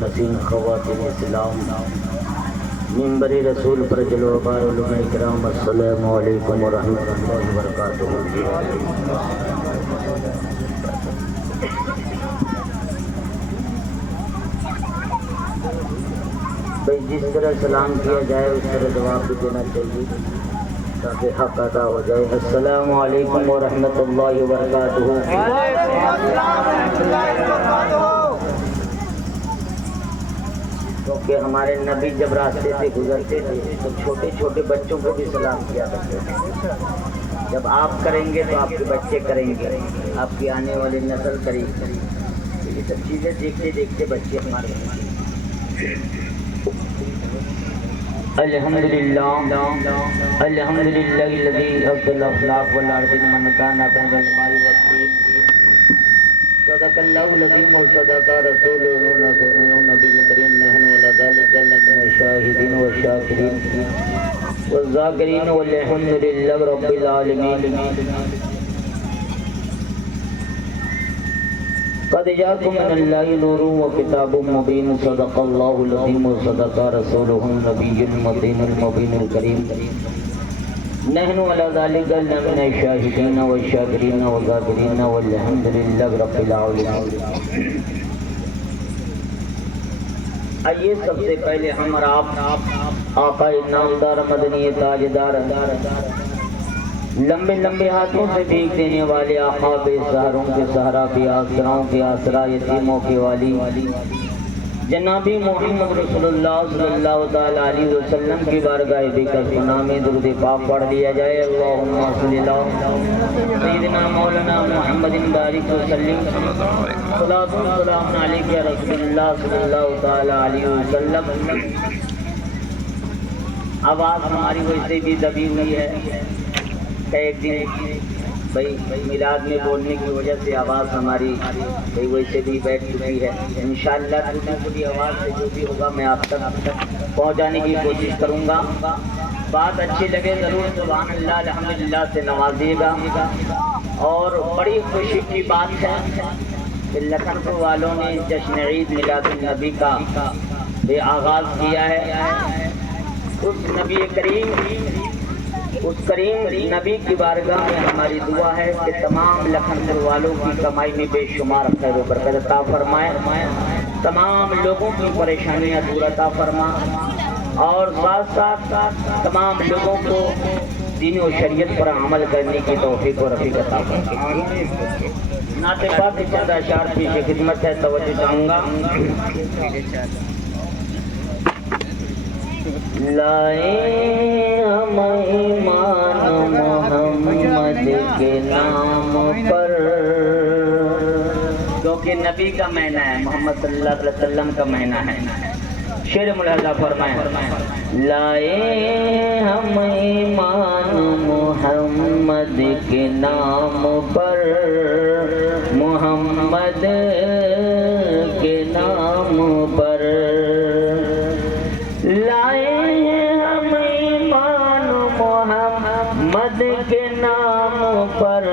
نسیم خواتین اسلام منبر رسول پر جلوہ بار علماء کرام السلام علیکم ورحمۃ اللہ وبرکاتہ۔ بھئی جس طرح سلام کیا جائے اس طرح جواب بھی دینا چاہیے تاکہ حق ادا ہو جائے۔ السلام علیکم ورحمۃ اللہ وبرکاتہ۔ کیونکہ ہمارے نبی جب راستے سے گزرتے تھے تو چھوٹے چھوٹے بچوں کو بھی سلام کیا کرتے تھے۔ جب آپ کریں گے تو آپ کے بچے کریں گے، آپ کی آنے والی نسل کرے گی۔ یہ سب چیزیں دیکھتے دیکھتے بچے ہمارے الحمدللہ الحمدللہ الذی افضل الاخلاق والارض من کان بین الماء والطین صدق اللہ العظیم وصدق رسولہ النبی الکریم نحن علی ذلک من الشاہدین والشاکرین والذاکرین والحمد للہ رب العالمین۔ قد جاءکم من اللہ نور وکتاب مبین صدق اللہ العظیم وصدق رسولہ النبی المتین المبین الکریم نحن علی ذلک من الشاہدین والشاکرین والذاکرین والحمد للہ رب العالمین۔ آئیے سب سے پہلے ہم اور آپ آقا نامدار مدنی تاجدار لمبے لمبے ہاتھوں سے بھیگ دینے والے آقا بے سہاروں کے سہارا کے آسراؤں کے آسرا یتیموں کے والی جنابی محمد رسول اللہ صلی اللہ تعالی علیہ وسلم کی بارگاہ بکر سنا میں درود پاک پڑھ لیا جائے۔ اللہم صلی اللہ سیدنا مولانا محمد بارک وسلم صلاۃ و سلام علیک یا رسول اللہ صلی اللہ تعالی علیہ وسلم۔ آواز ہماری ویسے بھی دبی ہوئی ہے کہ ایک دن بھئی میلاد میں بولنے کی وجہ سے آواز ہماری بھئی ویسے بھی بیٹھ چکی ہے۔ انشاءاللہ ٹوٹی آواز سے جو بھی ہوگا میں آپ تک پہنچانے کی کوشش کروں گا۔ بات اچھی لگے ضرور سبحان اللہ الحمدللہ سے نوازیے گا۔ اور بڑی خوشی کی بات ہے کہ لکھن پور والوں نے جشن عید میلاد النبی کا بے آغاز کیا ہے۔ اس نبی کریم اس کریم نبی کی بارگاہ میں ہماری دعا ہے کہ تمام لکھن پور والوں کی کمائی میں بے شمار خیر و برکت عطا فرمائے، تمام لوگوں کی پریشانیاں دور عطا فرما، اور ساتھ ساتھ تمام لوگوں کو دین و شریعت پر عمل کرنے کی توفیق و رفیق عطا فرمائے۔ نعت پاک کے چند اشعار پیش خدمت ہے، توجہ چاہوں گا۔ لائے ہم ایمان محمد کے نام پر، کیونکہ نبی کا مہینہ ہے، محمد صلی اللہ علیہ وسلم کا مہینہ ہے۔ شعر ملاحظہ فرمائیں۔ لائے ہم ایمان محمد کے نام پر، محمد کے نام پر محمد کے نام پر،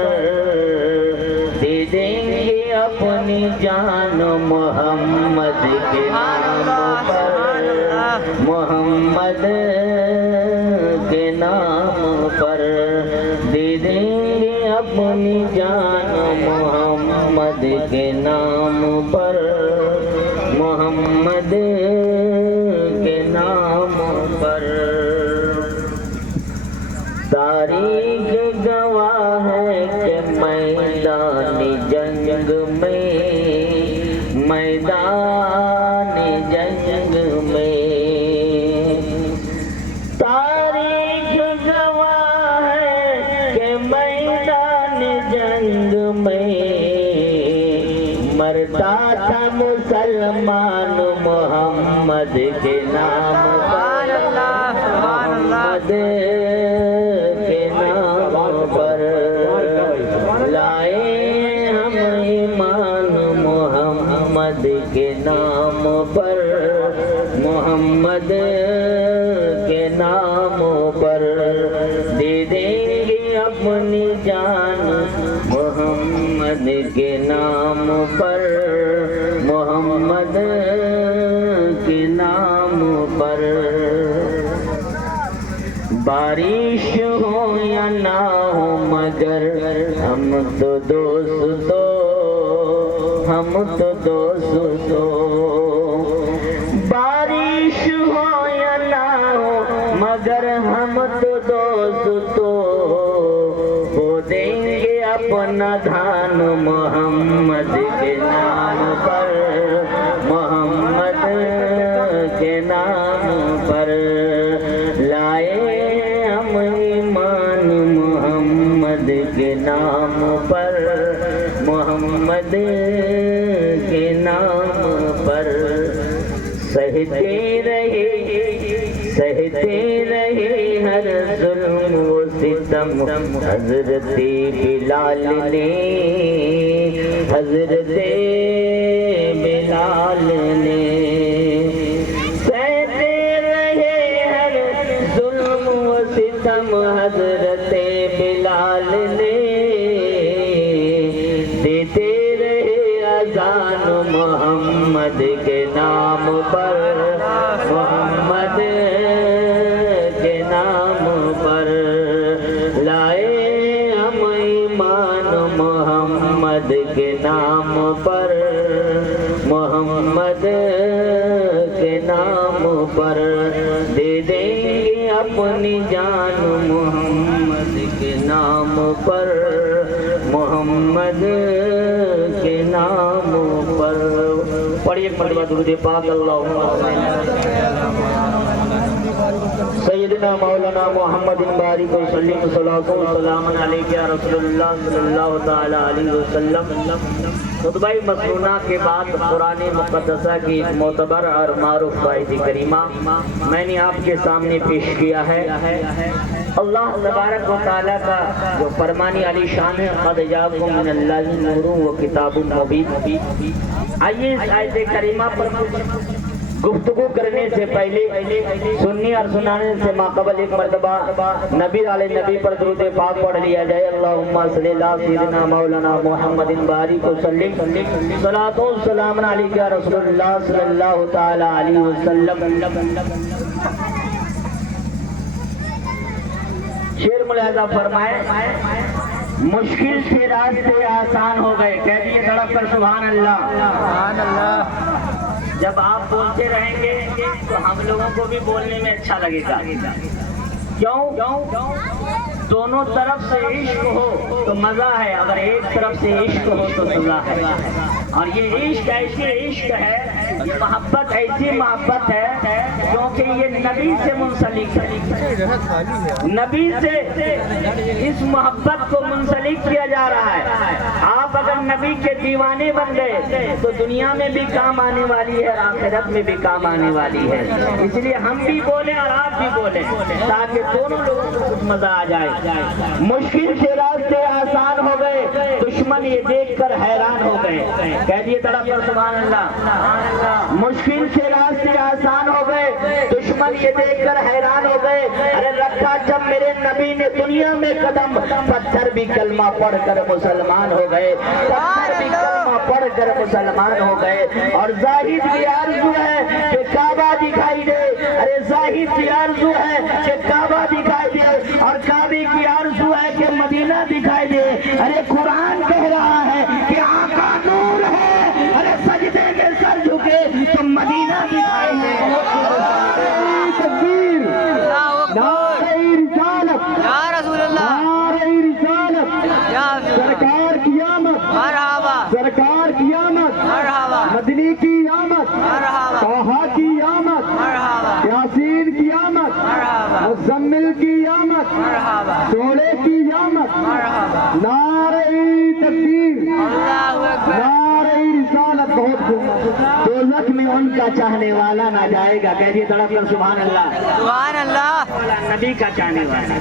دے دیں گے اپنی جان محمد کے نام پر، محمد کے نام پر دے دیں گے اپنی جان محمد کے نام پر، محمد کے نام پر۔ تاریخ گواہ ہے کہ میدان جنگ میں، میدان جنگ میں، تاریخ گواہ ہے کہ میدان جنگ میں مرتا تھا مسلمان محمد کے نام پر، محمد کے نام پر۔ لائے ہم ایمان محمد کے نام پر، محمد کے نام پر دے دیں گے اپنی جان محمد کے نام پر، محمد کے نام پر، بارش ہو یا نہ ہو مگر ہم تو دوستو، ہم تو دوستو، بارش ہو یا نہ ہو مگر ہم تو دوستو، ہو دیں گے اپنا دھان محمد کے نام پر، محمد کے نام پر، لائے ہم ایمان محمد کے نام پر، محمد کے نام پر، سہتے رہے ہر ظلم و ستم، حضرت بلال نے، حضرت بلال نے، سہتے رہے ہر ظلم و ستم حضرت بلال نے، دیتے رہے اذان محمد کے نام پر، محمد کے نام پر، لائے ہم ایمان محمد کے نام پر، محمد کے نام پر، دے دیں گے اپنی جان محمد کے نام پر، محمد کے نام پر۔ پڑھیے مرتبہ درود پاک، اللہم سیدنا مولانا محمد بارک وسلم، صلاۃ و سلام علیک یا رسول اللہ صلی اللہ تعالی علیہ وسلم۔ خطبہ مسنونہ کے بعد قرآن مقدسہ کی ایک معتبر اور معروف آیت کریمہ میں نے آپ کے سامنے پیش کیا ہے۔ اللہ تبارک و تعالیٰ کا جو فرمانی علی شان ہے، قد جاءکم من اللہ نور و کتاب مبین۔ آئیے اس آیت کریمہ پر گفتگو کرنے سے پہلے سننے اور سنانے سے ماقبل ایک مرتبہ نبی علیہ نبی پر درود پاک پڑھ لیا جائے۔ اللہم صلی اللہ سیدنا مولانا محمد بارک وسلم، صلاۃ و سلام علیک یا رسول اللہ صلی اللہ تعالی علیہ وسلم۔ شعر ملاحظہ فرمائے، مشکل سے راستے آسان ہو گئے، کہہ دیے تڑپ کر سبحان اللہ، سبحان اللہ۔ جب آپ بولتے رہیں گے تو ہم لوگوں کو بھی بولنے میں اچھا لگے گا۔ کیوں؟ دونوں طرف سے عشق ہو تو مزہ ہے، اگر ایک طرف سے عشق ہو تو سزا ہے۔ اور یہ عشق ایسی عشق ہے، محبت ایسی محبت ہے کیونکہ یہ نبی سے منسلک ہے، نبی سے اس محبت کو منسلک کیا جا رہا ہے۔ آپ اگر نبی کے دیوانے بن گئے تو دنیا میں بھی کام آنے والی ہے، آخرت میں بھی کام آنے والی ہے۔ اس لیے ہم بھی بولیں اور آپ بھی بولیں تاکہ دونوں لوگوں کو کچھ مزہ آ جائے۔ مشکل سے راستے آسان ہو گئے، دشمن یہ دیکھ کر حیران ہو گئے، کہہ دیے تڑپ کر سبحان اللہ۔ مشکل سے راستے آسان ہو گئے، دشمن یہ دیکھ کر حیران ہو گئے، ارے رکھا جب میرے نبی نے دنیا میں قدم، پتھر بھی کلمہ پڑھ کر مسلمان ہو گئے، پتھر بھی کلمہ پڑھ کر مسلمان ہو گئے۔ اور زاہد کی آرزو ہے کہ کعبہ دکھائی دے، ارے زاہد کی آرزو ہے کہ کعبہ دکھائی دے، اور کعبے کی آرزو ہے کہ مدینہ دکھائی دے۔ ارے قرآن کہہ رہا ہے کہ آقا نور ہے، ارے سجدے کے سر جھکے تو مدینہ دکھائی دے۔ تکبیر، نعرہ رسالت، یا رسول اللہ، نعرہ رسالت، سرکار کی آمد، مرحبا، سرکار کی آمد، مرحبا، مدنی کی آمد، مرحبا، طٰہٰ کی آمد، مرحبا، یاسین کی آمد، مرحبا، مزمل کی آمد، مرحبا، سوڑے کی آمد، مرحبا، نعرہ تکبیر، اللہ اکبر، نعرہ رسالت۔ بہت خوب، دوزخ میں ان کا چاہنے والا نہ جائے گا، کہیے تڑپ کر سبحان اللہ، سبحان اللہ۔ نبی کا چاہنے والا،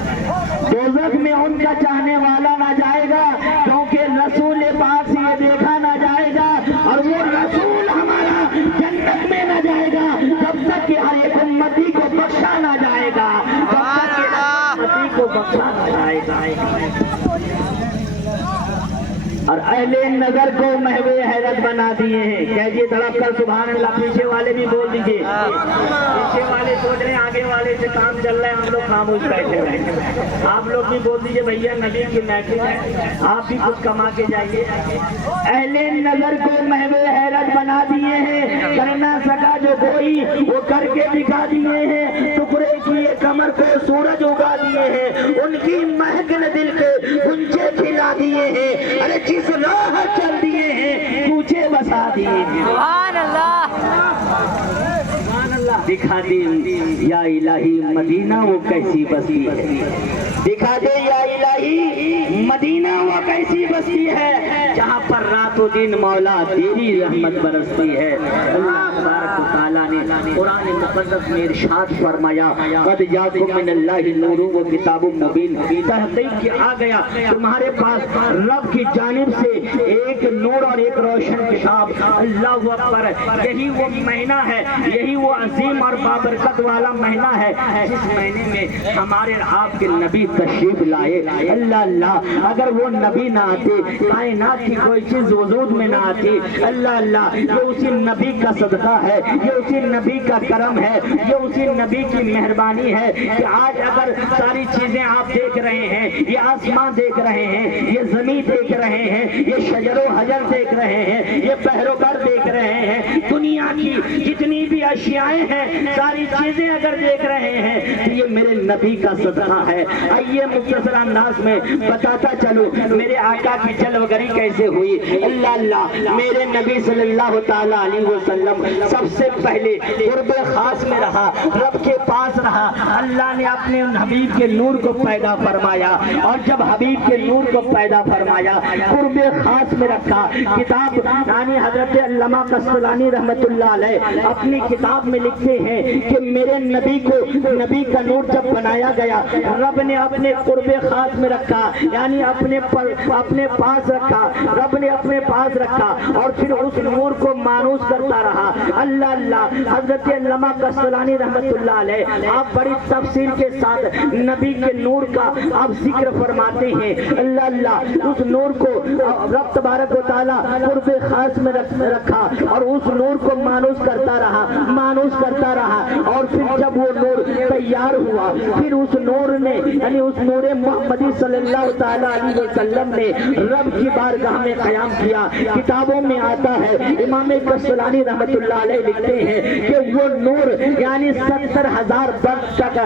دوزخ میں ان کا چاہنے والا نہ جائے گا، کیونکہ رسول پاک سے یہ دیکھا نہ جائے گا، اور وہ رسول ہمارا جنت میں نہ جائے گا جب تک کہ ہر ایک امتی کو بخشا نہ جائے گا، جب تک کہ امتی کو بخشا نہ جائے گا۔ اور اہل نظر کو محو حیرت بنا دیے ہیں. کہیے تڑپ کر سبحان اللہ. پیچھے والے بھی بول دیجیے. پیچھے والے سوچ رہے ہیں آگے والے سے کام چل رہا ہے, ہم لوگ خاموش بیٹھے ہوئے ہیں. آپ لوگ بھی بول دیجیے بھیا نبی کی محفل ہے, آپ بھی کچھ کما کے جائیے. اہل نظر کو محو حیرت بنا دیے ہیں, کر نہ سکا جو کوئی وہ کر کے دکھا دیے ہیں. ٹکڑے کیے کمر کو سورج اگا دیے ہیں, ان کی مہک نے دل کے گنجے کھلا دیے ہیں. ارے جس راہ چل دیے ہیں کوچے بسا دیے ہیں. سبحان اللہ. دکھا دے یا الہی مدینہ وہ کیسی بستی ہے. دکھا دے یا الہی مدینہ وہ کیسی بستی ہے, جہاں پر رات و دن مولا تیری رحمت برستی ہے. اللہ تبارک و تعالیٰ نے قرآن مقدس میں ارشاد فرمایا قد جاءکم من اللہ نور و کتاب مبین. تحقیق کہ آ گیا تمہارے پاس رب کی جانب سے ایک نور اور ایک روشن کتاب. اللہ اکبر. یہی وہ مہینہ ہے, یہی وہ عظیم اور بابرکت والا مہینہ ہے جس مہینے میں ہمارے آپ کے نبی تشریف لائے. اللہ اللہ, اگر وہ نبی نہ آتے کائنات کی کوئی چیز وجود میں نہ آتی. اللہ اللہ, یہ اسی نبی کا صدقہ ہے, یہ اسی نبی کا کرم ہے, یہ اسی نبی کی مہربانی ہے کہ آج اگر ساری چیزیں آپ دیکھ رہے ہیں, یہ آسمان دیکھ رہے ہیں, یہ زمین دیکھ رہے ہیں, یہ شجر و حجر دیکھ رہے ہیں, یہ بحر و بر دیکھ رہے ہیں, دنیا کی جتنی بھی اشیاء ہیں ساری چیزیں اگر دیکھ رہے ہیں تو یہ میرے نبی کا صدقہ ہے. آئیے مختصر انداز میں بتاتا چلو میرے آقا کی جلوگری کیسے ہوئی. اللہ اللہ, میرے نبی صلی اللہ تعالیٰ علیہ وسلم سب سے پہلے قرب خاص میں رہا, رب کے پاس رہا. اللہ نے اپنے حبیب کے نور کو پیدا فرمایا, اور جب حبیب کے نور کو پیدا فرمایا قرب خاص میں رکھا. کتاب یعنی حضرت علامہ قسطلانی رحمت اللہ علیہ اپنی کتاب میں لکھتے ہیں کہ میرے نبی کو نبی کا نور جب بنایا گیا رب نے اپنے قرب خاص میں رکھا, یعنی اپنے پاس رکھا. رب نے اپنے پاس رکھا اور پھر اس نور کو مانوس کرتا رہا. اللہ اللہ, حضرت علامہ قسطلانی رحمت اللہ علیہ آپ بڑی تفصیل کے ساتھ نبی کے نور کا آپ ذکر فرماتے ہیں. اللہ اللہ, اس نور کو رب تبارک و تعالیٰ قرب خاص میں رکھا اور اس نور کو مانوس کرتا رہا, مانوس کرتا رہا. اور پھر جب وہ نور تیار ہوا پھر اس نور نے یعنی اس نور محمدی صلی اللہ تعالیٰ علیہ وسلم نے رب کی بارگاہ میں قیام کیا. کتابوں میں آتا ہے, امام قسطلانی رحمت اللہ علیہ لکھتے ہیں کہ وہ نور یعنی 70,000 برس تک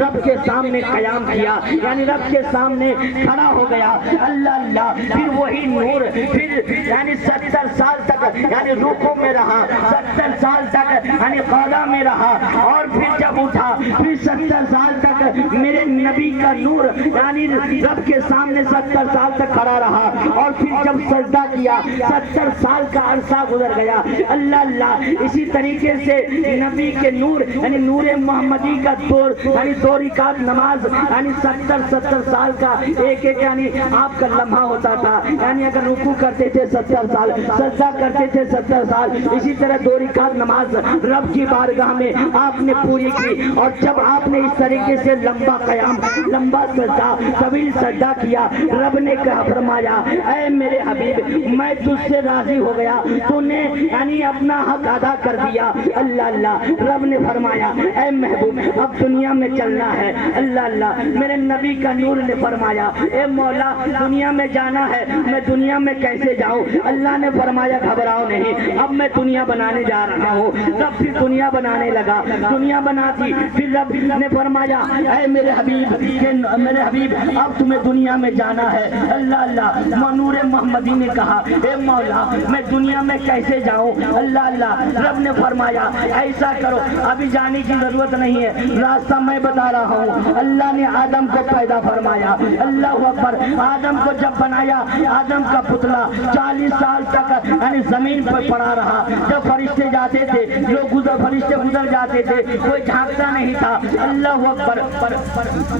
رب کے سامنے قیام کیا, یعنی رب کے سامنے کھڑا ہو گیا. اللہ اللہ, پھر وہی نور پھر یعنی 70 سال تک یعنی رکوع میں رہا, 70 سال تک یعنی قاعدہ میں رہا, اور پھر جب اٹھا پھر 70 سال تک میرے نبی کا نور یعنی رب کے سامنے 70 سال تک کھڑا رہا. اور پھر جب سجدہ کیا 70 سال کا عرصہ گزر گیا. اللہ اللہ, اسی طریقے سے نبی کے نور یعنی نور محمدی کا دور یعنی 2 رکعت نماز یعنی 70 سال کا ایک یعنی آپ کا لمحہ ہوتا تھا. یعنی اگر رکوع کرتے تھے 70 سال, سجدہ کرتے تھے 70 سال, اسی طرح 2 رکعت نماز رب کی بارگاہ میں آپ نے پوری کی. اور جب آپ نے اس طریقے سے لمبا قیام, لمبا سجدہ, طویل سجدہ کیا, رب نے کہا فرمایا اے میرے حبیب میں تجھ سے راضی ہو گیا, تو نے یعنی اپنا حق ادا کر دیا. اللہ اللہ, رب نے فرمایا اے محبوب اب دنیا میں چلنا ہے. اللہ اللہ, میرے نبی کا نور نے فرمایا اے مولا دنیا میں جانا ہے, میں دنیا میں کیسے جاؤں. اللہ نے فرمایا گھبراؤ نہیں, اب میں دنیا بنانے جا رہا ہوں. تب پھر دنیا بنانے لگا, دنیا بنا دی. پھر رب نے فرمایا اے میرے حبیب اب تمہیں دنیا میں جانا ہے. اللہ اللہ, نور محمدی نے کہا اے مولا میں دنیا میں کیسے جاؤں. اللہ اللہ, رب نے فرمایا ایسا کرو ابھی جانے کی ضرورت نہیں ہے, راستہ میں بتا رہا ہوں. اللہ نے آدم کو پیدا فرمایا. اللہ اکبر, آدم کو جب بنایا آدم کا پتلا 40 سال تک یعنی زمین پر پڑا رہا. جب فرشتے جاتے تھے فرشتے گزر جاتے تھے, کوئی جھانکتا نہیں تھا. اللہ اکبر,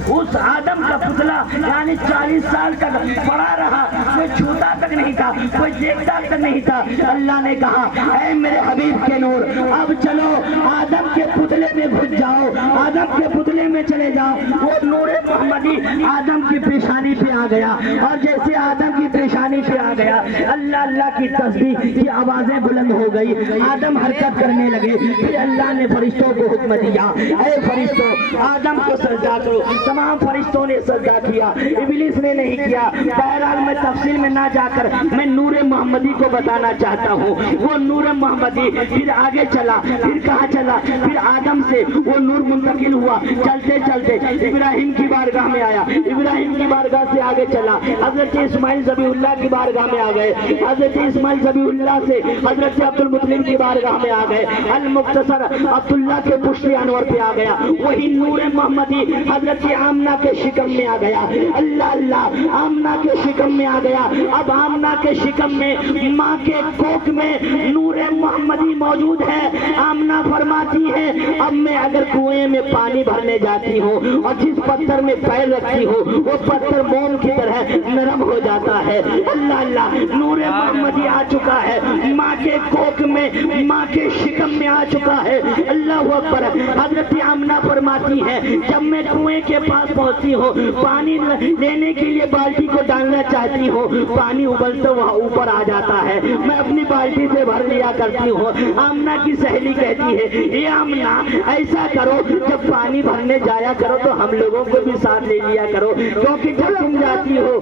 اس آدم کا پتلا یعنی 40 سال تک پڑا رہا, کوئی چھوتا تک نہیں تھا, کوئی دیکھتا تک نہیں تھا. اللہ نے کہا اے میرے حبیب کے نور اب چلو آدم کے پتلے میں گھس جاؤ, آدم کے پتلے میں چلے جاؤ. وہ نور محمد محمدی آدم کی پیشانی پہ آ گیا، اور جیسے آدم کی پیشانی پہ آ گیا اللہ اللہ کی تسبیح کی آوازیں بلند ہو گئی، آدم حرکت کرنے لگے۔ پھر اللہ نے فرشتوں کو حکم دیا، اے فرشتوں آدم کو سجدہ کرو۔ تمام فرشتوں نے سجدہ کیا، ابلیس نے نہیں کیا۔ بہرحال میں تفصیل میں نہ جا کر میں نور محمدی کو بتانا چاہتا ہوں۔ وہ نور محمدی پھر آگے چلا، پھر کہاں چلا، پھر آدم سے وہ نور منتقل ہوا، چلتے چلتے ابراہیم کی بارگاہ میں آیا، ابراہیم کی بارگاہ سے آگے چلا، حضرت اسماعیل ذبیح اللہ کی بارگاہ میں آ گئے، حضرت اسماعیل ذبیح اللہ سے حضرت عبد المطلب کی بارگاہ میں آ گئے، المختصر عبداللہ کے پشت انور پہ آ گیا، وہی نور محمدی حضرت آمنہ کے شکم میں آ گیا۔ اللہ اللہ، آمنہ کے شکم میں آ گیا۔ اب آمنہ کے شکم میں ماں کے کوکھ میں نور محمدی موجود ہے۔ آمنہ فرماتی ہے اب میں اگر کنویں میں پانی بھرنے جاتی ہوں اور جس پتھر میں پیر رکھتی ہوں وہ پتھر موم کی طرح نرم ہو جاتا ہے۔ اللہ اللہ، نور محمدی آ چکا ہے، ماں کے کوکھ میں، ماں کے شکم میں آ چکا ہے۔ اللہ اکبر۔ حضرت آمنہ فرماتی ہے جب میں کنویں کے پاس پہنچتی ہوں، پانی لینے کے لیے بالٹی کو ڈالنا چاہتی ہوں، پانی ابلتا وہاں اوپر آ جاتا ہے، میں اپنی بالٹی سے بھر لیا کرتی ہوں۔ آمنہ کی سہیلی کہتی ہے اے آمنہ ایسا کرو جب پانی بھرنے جایا کرو تو ہم لوگوں کو بھی ساتھ لے لیا کرو، کیونکہ جب تم جاتی ہو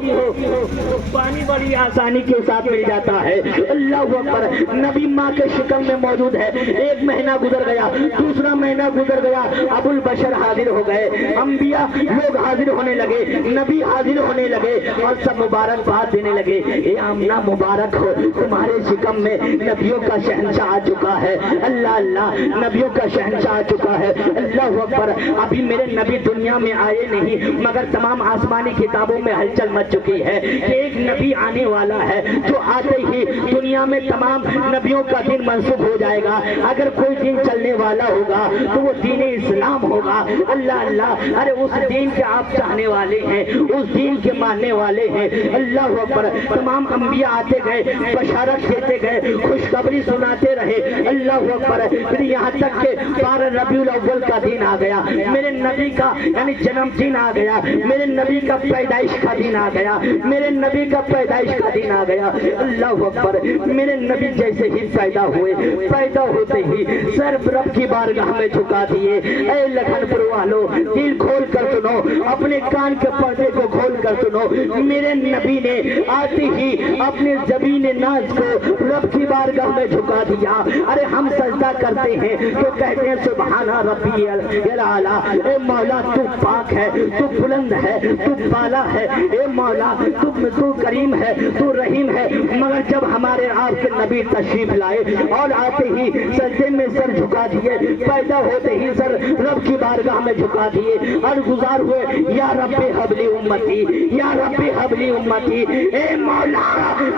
پانی بڑی آسانی کے ساتھ مل جاتا ہے۔ اللہ اکبر۔ نبی ماں کے شکم میں موجود ہے۔ ایک مہینہ گزر گیا، دوسرا مہینہ گزر گیا، ابو البشر حاضر ہو گئے، انبیاء لوگ حاضر ہونے لگے، نبی حاضر ہونے لگے اور سب مبارکباد دینے لگے۔ اے آمنہ مبارک ہو، تمہارے شکم میں نبیوں کا شہنشاہ آ چکا ہے۔ اللہ اللہ، نبیوں کا شہنشاہ آ چکا ہے۔ اللہ اکبر۔ ابھی میرے نبی دنیا میں آئے نہیں مگر تمام آسمانی کتابوں میں ہلچل مچ چکی ہے کہ ایک نبی آنے والا ہے جو آتے ہی دنیا میں تمام نبیوں کا دین منسوخ ہو جائے گا۔ اگر کوئی دین چلنے والا ہوگا تو وہ دین اسلام ہوگا۔ اللہ اللہ، ارے اس دین کے آپ چاہنے والے ہیں، اس دین کے ماننے والے ہیں۔ اللہ اکبر۔ تمام انبیاء آتے گئے، بشارت دیتے گئے، خوشخبری سناتے رہے۔ اللہ اکبر۔ پھر یہاں تک کہ 12 ربیع الاول کا دن آ گیا، میرے نبی کا یعنی جنم دن آ گیا، میرے نبی کا پیدائش کا دن آ گیا، میرے نبی کا پیدائش کا دن آ گیا۔ اللہ اکبر۔ میرے نبی جیسے ہی پیدا ہوئے، پیدا ہوتے ہی سر رب کی بارگاہ میں جھکا دیے۔ اے لکھن پور والو، دل کھول کر سنو، اپنے کان کے پردے کو کھول کر سنو۔ میرے نبی نے آتے ہی اپنے زبین ناز کو رب کی بارگاہ میں جھکا دیا۔ ارے ہم سجدہ کرتے ہیں تو کہتے ہیں سبحان ربی الاعلیٰ، اے مولا تو پاک ہے، تو بلند ہے، تو بالا ہے، اے مولا تو کریم ہے، تو رحیم ہے۔ مگر جب ہمارے آپ کے نبی تشریف لائے اور آتے ہی سجدے میں سر جھکا دیے، پیدا ہوتے ہی سر رب کی بارگاہ میں جھکا دیے اور گزار ہوئے یا رب حبلی امتی، یا رب حبلی امتی، اے مولا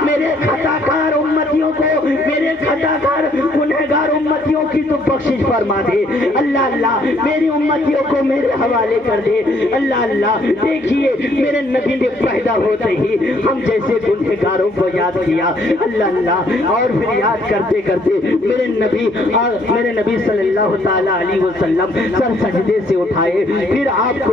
میرے خطا کار امتیوں کو، میرے خطا کار گنہگار امتیوں کی تو بخشش فرما دے۔ اللہ اللہ، میری امتیوں کو میرے حوالے کر دے۔ اللہ اللہ، دیکھیے میرے نبی نے پیدا ہوتے ہی ہم جیسے گنہگاروں کو یاد کیا۔ اللہ اللہ، اور پھر یاد کرتے کرتے میرے نبی صلی اللہ تعالی علیہ وسلم سر سجدے سے اٹھائے، پھر آپ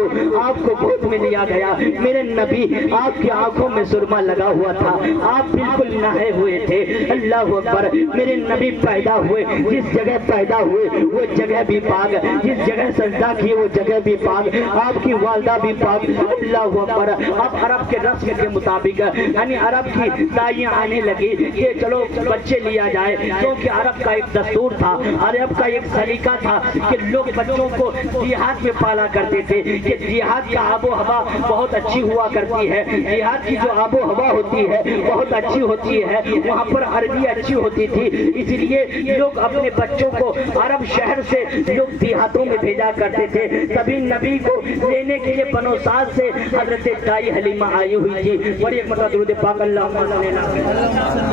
کو گود میں لیا گیا۔ میرے نبی آپ کی آنکھوں میں سرما لگا ہوا تھا، آپ بالکل نہائے ہوئے تھے۔ اللہ اکبر۔ میرے نبی پیدا ہوئے، جس جگہ پیدا ہوئے وہ جگہ بھی پاک، جس جگہ سجدہ کیے وہ جگہ بھی پاک، آپ کی والدہ بھی پاک۔ اللہ اکبر۔ اب عرب کے رسم کے مطابق یعنی عرب کی دائیں آنے لگی کہ چلو بچے لیا جائے، کیونکہ عرب کا ایک دستور تھا، عرب کا ایک سلیقہ تھا کہ لوگ بچوں کو دیہات میں پالا کرتے تھے کہ دیہات کا آب و ہوا بہت اچھی ہوا کرتی ہے، دیہات کی جو آب و ہوا ہوتی ہے بہت اچھی ہوتی ہے، وہاں پر عربی اچھی ہوتی تھی، اس لیے لوگ اپنے بچوں کو عرب شہر سے لوگ دیہاتوں میں بھیجا کرتے تھے۔ تبھی نبی کو لینے کے لیے بنو سعد سے حضرت دائی حلیمہ آئی ہوئی تھی۔ بڑی ایک مرتبہ درود پاک اللہم صلی اللہ علیہ وسلم۔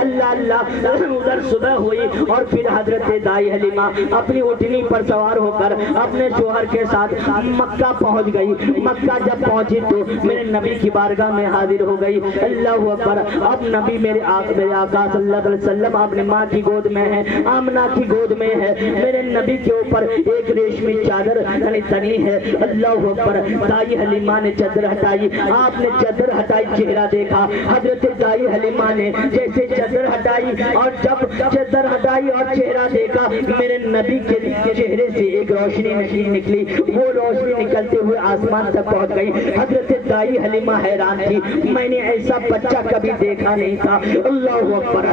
اللہ اللہ ادھر صبح ہوئی اور پھر حضرت دائی حلیمہ اپنی اٹھنی پر سوار ہو کر اپنے شوہر کے ساتھ مکہ پہنچ گئی۔ مکہ جب پہنچی تو میرے نبی کی بارگاہ میں حاضر ہو گئی۔ اللہ اکبر۔ اب نبی میرے آقا صلی اللہ علیہ وسلم اپنے ماں کی گود میں ہے، آمنہ کی گود میں ہے۔ میرے نبی کے اوپر ایک ریشمی چادر یعنی تنی ہے۔ اللہ اکبر۔ دائی حلیمہ نے چادر ہٹائی، آپ نے چادر ہٹائی، چہرہ دیکھا۔ حضرت دائی حلیمہ نے جیسے چادر ہٹائی اور جب چادر ہٹائی اور چہرہ دیکھا، میرے نبی کے چہرے سے ایک روشنی نکلی، وہ روشنی نکلتے ہوئے آسمان تک پہنچ گئی۔ حضرت دائی حلیمہ حیران تھی، میں نے ایسا بچہ کبھی دیکھا نہیں تھا۔ اللہ اکبر۔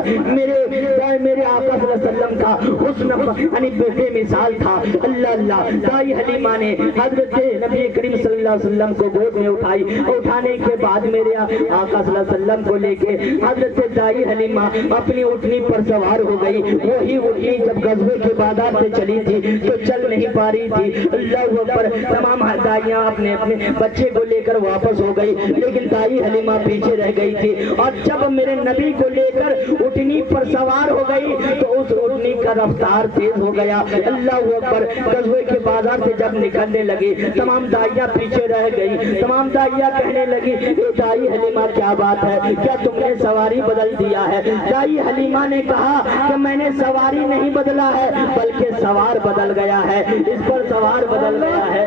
میرے آقا صلی اللہ علیہ وسلم کا حسن یعنی بے مثال تھا۔ اللہ اللہ۔ دائی حلیمہ نے حضرت نبی کریم صلی اللہ علیہ وسلم کو گود میں اٹھائی، اٹھانے کے بعد میرے آقا صلی اللہ علیہ وسلم کو لے کے حضرت دائی حلیمہ اپنی اٹھنی پر سوار ہو گئی۔ وہی اٹھنی جب غزوے کے بازار سے چلی تھی تو چل نہیں پا رہی تھی۔ اللہ اکبر۔ تمام دائیاں اپنے بچے کو لے کر واپس ہو گئی، لیکن دائی حلیمہ پیچھے رہ گئی تھی۔ اور جب میرے نبی کو لے کر اٹھنی پر سوار ہو گئی تو اس اٹھنی کا رفتار تیز ہو گیا۔ اللہ اکبر۔ غزوے کے بازار سے جب نکلنے لگی تمام دائیاں پیچھے رہ گئی۔ تمام دائیاں کہنے لگی، اے دائی حلیمہ کیا بات ہے، کیا تم نے سواری بدل دیا ہے؟ دائی حلیمہ نے کہا کہ میں نے سواری نہیں بدلا ہے بلکہ سوار بدل گیا ہے، اس پر سوار بدل گیا ہے۔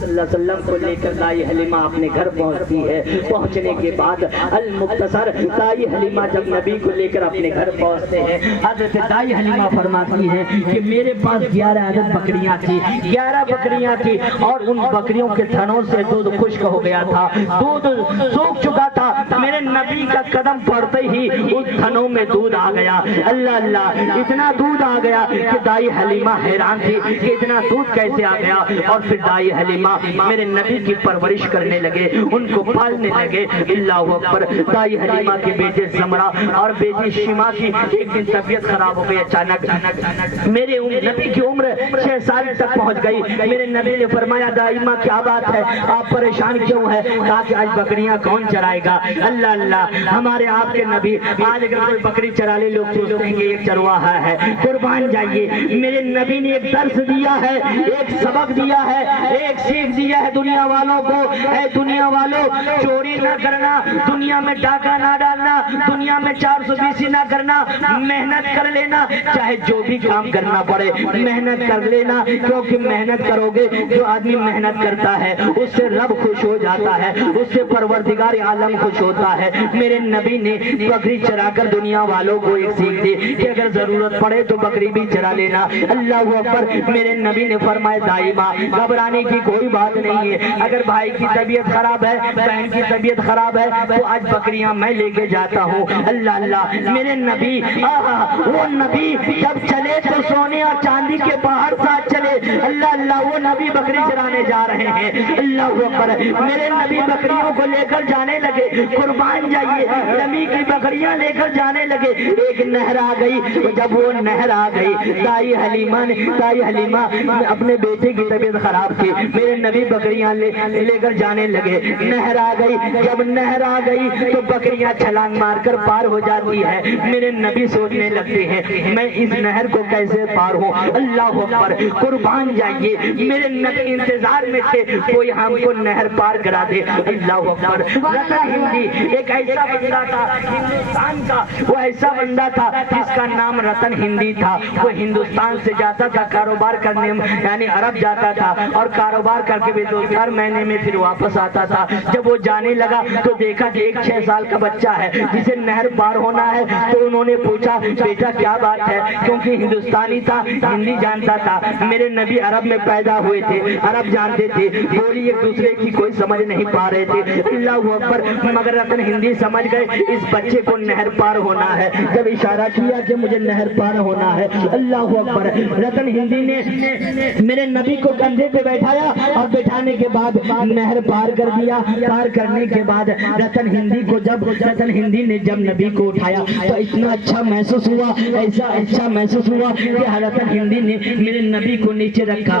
صلی اللہ علیہ وسلم کو لے کر دائی حلیمہ اپنے گھر پہنچتی ہے۔ پہنچنے کے بعد المختصر دائی حلیمہ جب نبی کو لے کر اپنے گھر پہنچتے ہیں، حضرت دائی حلیمہ فرماتی ہے کہ میرے پاس 11 عدد بکریاں تھی، 11 بکریاں تھی اور ان بکریوں کے تھنوں سے دودھ خشک ہو گیا تھا، دودھ سوکھ چکا تھا۔ میرے نبی کا قدم پڑتے ہی ان تھنوں میں دودھ آ گیا۔ اللہ اللہ۔ اتنا دودھ آ گیا کہ دائی حلیمہ حیران تھی کہ اتنا دودھ کیسے آ گیا۔ اور پھر دائی حلیمہ میرے نبی کی پرورش کرنے لگے، ان کو پالنے لگے۔ اللہ اکبر۔ دائی حلیمہ کے بیٹے زمرہ اور بیٹی شیما کی ایک دن طبیعت خراب ہو گئی اچانک۔ میرے نبی کی عمر 6 سال تک پہنچ گئی۔ میرے نبی نے فرمایا، دائمہ کیا بات ہے، آپ پریشان کیوں ہے؟ کہا کہ آج بکریاں کون چرائے گا؟ اللہ اللہ۔ ہمارے آپ کے نبی آج اگر کوئی بکری چرا لے لوگ سوچتے ہیں کہ یہ چرواہا ہے، قربان جائیے۔ میرے نبی نے ایک درس دیا ہے، ایک سبق دیا ہے، ایک سیکھ دیا ہے دنیا والوں کو۔ اے دنیا والوں، چوری نہ کرنا، دنیا میں ڈاکہ نہ ڈالنا، دنیا میں 420 نہ کرنا، محنت کر لینا، چاہے جو بھی کام کرنا پڑے محنت کر لینا، کیونکہ محنت کرو گے، جو آدمی محنت کرتا ہے اس سے رب خوش ہو جاتا ہے، اس سے پروردگار عالم خوش ہوتا ہے۔ میرے نبی نے بکری چرا کر دنیا والوں کو ایک سیکھ دی کہ اگر ضرورت پڑے تو بکری بھی چرا لینا۔ اللہ اکبر۔ میرے نبی نے فرمایا، دائمہ گھبرانے کی کوئی بات نہیں ہے، اگر بھائی کی طبیعت خراب ہے، بہن کی طبیعت خراب ہے تو آج بکریاں میں لے کے جاتا ہوں۔ اللہ اللہ۔ میرے نبی وہ نبی جب چلے تو سونے اور چاندی کے باہر ساتھ چلے۔ اللہ اللہ۔ وہ نبی بکری چرانے جا رہے ہیں۔ اللہ اکبر۔ میرے نبی بکریوں کو لے کر جانے لگے، قربان جائیے، نبی کی بکریاں لے کر جانے لگے۔ ایک نہر آ گئی، جب وہ نہر آ گئی دائی حلیمہ اپنے بیٹے کی طبیعت خراب تھی، میرے نبی بکریاں لے کر جانے لگے۔ نہر آ گئی، جب نہر آ گئی تو بکریاں چھلانگ مار کر پار ہو جاتی ہے۔ میرے نبی سوچنے لگتے ہیں، میں اس نہر کو کیسے پار ہوں؟ اللہ اکبر۔ قربان جائیے، میرے نبی انتظار میں تھے کوئی ہم کو نہر پار کرا دے۔ اللہ اکبر۔ رتن ہندی ایک ایسا بندہ تھا ہندوستان کا، وہ ایسا بندہ تھا جس کا نام رتن ہندی تھا۔ وہ ہندوستان سے جاتا تھا کاروبار کرنے، یعنی عرب جاتا تھا اور کاروبار کر کے بھی 2-4 مہینے میں پھر واپس آتا تھا۔ جب وہ جانے لگا تو دیکھا کہ ایک 6 سال کا بچہ ہے جسے نہر پار ہونا ہے، تو انہوں نے پوچھا، بیٹا کیا بات ہے؟ کیونکہ ہندوستانی تھا، ہندی جانتا تھا، میرے نبی عرب میں پیدا ہوئے تھے، عرب جانتے تھے، بولی ایک دوسرے کی کوئی سمجھ نہیں پا رہے تھے۔ اللہ اکبر۔ مگر رتن ہندی سمجھ گئے اس بچے کو نہر پار ہونا ہے۔ جب اشارہ کیا کہ مجھے نہر پار ہونا ہے، اللہ اکبر، رتن ہندی نے میرے نبی کو کندھے پہ بیٹھایا اور بٹھانے کے بعد نہر پار کر دیا۔ پار کرنے کے بعد رتن ہندی نے جب نبی کو اٹھایا تو اتنا اچھا محسوس ہوا، ایسا اچھا محسوس ہوا کہ رتن ہندی نے میرے نبی کو نیچے رکھا،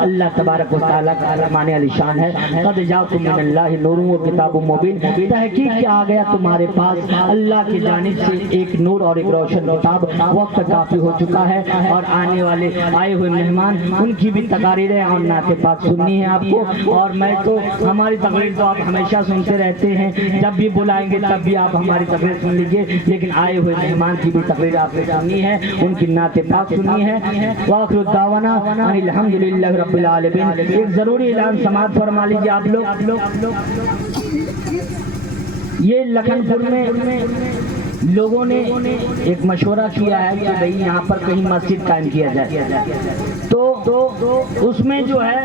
اللہ تبارک و تعالیٰ کا فرمان علی شان ہے قد جاءکم من اللہ نور و کتاب مبین، تحقیق کہ آ گیا تمہارے پاس اللہ کی جانب سے ایک نور اور ایک روشن کتاب، وقت کافی ہو چکا ہے اور آنے والے آئے ہوئے مہمان ان کی بھی تقاریریں اور نعت پاک سننی ہے آپ کو، اور میں تو ہماری تقریر تو آپ ہمیشہ سنتے رہتے ہیں، جب بھی بلائیں گے تب بھی آپ ہماری تقریر سن لیجئے، لیکن آئے ہوئے مہمان کی بھی تقریر آپ نے سننی ہے، ان کی نعت پاک سننی ہے۔ وآخر دعوانا ان الحمدللہ رب العالمین۔ ایک ضروری اعلان سماعت فرما لیجئے آپ لوگ۔ یہ لکھن پور میں لوگوں نے ایک مشورہ کیا ہے کہ بھئی یہاں پر کہیں مسجد قائم کیا جائے، تو اس میں جو ہے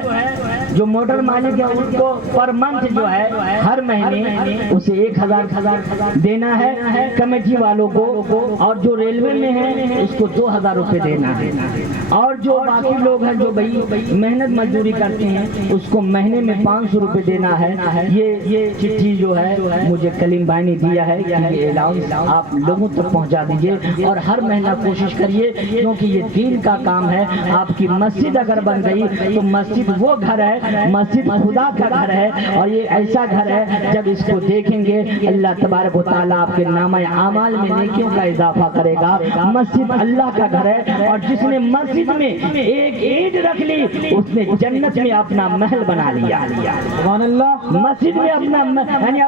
جو موٹر مالک ہے ان کو پر منتھ جو ہے ہر مہینے اسے 1000 دینا ہے کمیٹی والوں کو، اور جو ریلوے میں ہے اس کو 2000 روپے دینا ہے، اور جو باقی لوگ ہیں جو بھئی محنت مزدوری کرتے ہیں اس کو مہینے میں 500 روپے دینا ہے۔ یہ چٹھی جو ہے مجھے کلیم بھائی نے دیا ہے کہ یہ اعلان آپ لوگوں تک پہنچا دیجئے، اور ہر مہینہ کوشش کریے، کیونکہ یہ دین کا کام ہے۔ آپ کی مسجد اگر بن گئی تو مسجد وہ گھر ہے، مسجد خدا کا گھر ہے، اور یہ ایسا گھر ہے جب اس کو دیکھیں گے اللہ تبارک و تعالیٰ آپ کے نامہ اعمال میں نیکیوں کا اضافہ کرے گا۔ مسجد اللہ کا گھر ہے، اور جس نے مسجد میں ایک اینٹ رکھ لی اس نے جنت میں اپنا محل بنا لیا۔ سبحان اللہ، مسجد میں اپنا یعنی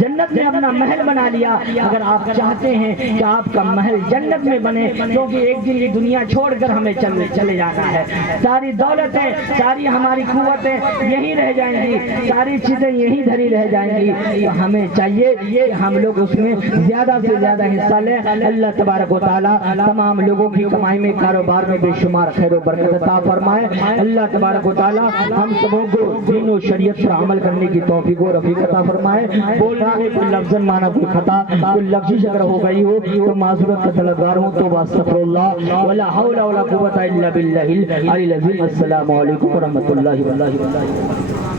جنت میں اپنا محل بنا لیا۔ اگر آپ چاہتے ہیں کہ آپ کا محل جنت میں بنے، کیونکہ ایک دن یہ دنیا چھوڑ کر ہمیں چلے جانا ہے، ساری دولتیں ساری ہماری قوتیں یہیں رہ جائیں گی، ساری چیزیں یہیں دھری رہ جائیں گی، تو ہمیں چاہیے کہ ہم لوگ اس میں زیادہ سے زیادہ حصہ لیں۔ اللہ تبارک و تعالیٰ تمام لوگوں کی کمائی میں کاروبار میں بے شمار خیر و برکت عطا فرمائے۔ اللہ تبارک و تعالیٰ ہم سبوں کو دین و شریعت پر عمل کرنے کی توفیق و رفیق عطا فرمائے۔ بولنا ہے کوئی لفظ مانا کوئی خطا کوئی لفظ اگر ہو گئی ہو تو معذرت کا طلبگار ہوں، تو استغفر اللہ ولا حول ولا قوت الا باللہ العلی العظیم۔ السلام علیکم ورحمۃ اللہ وبرکاتہ۔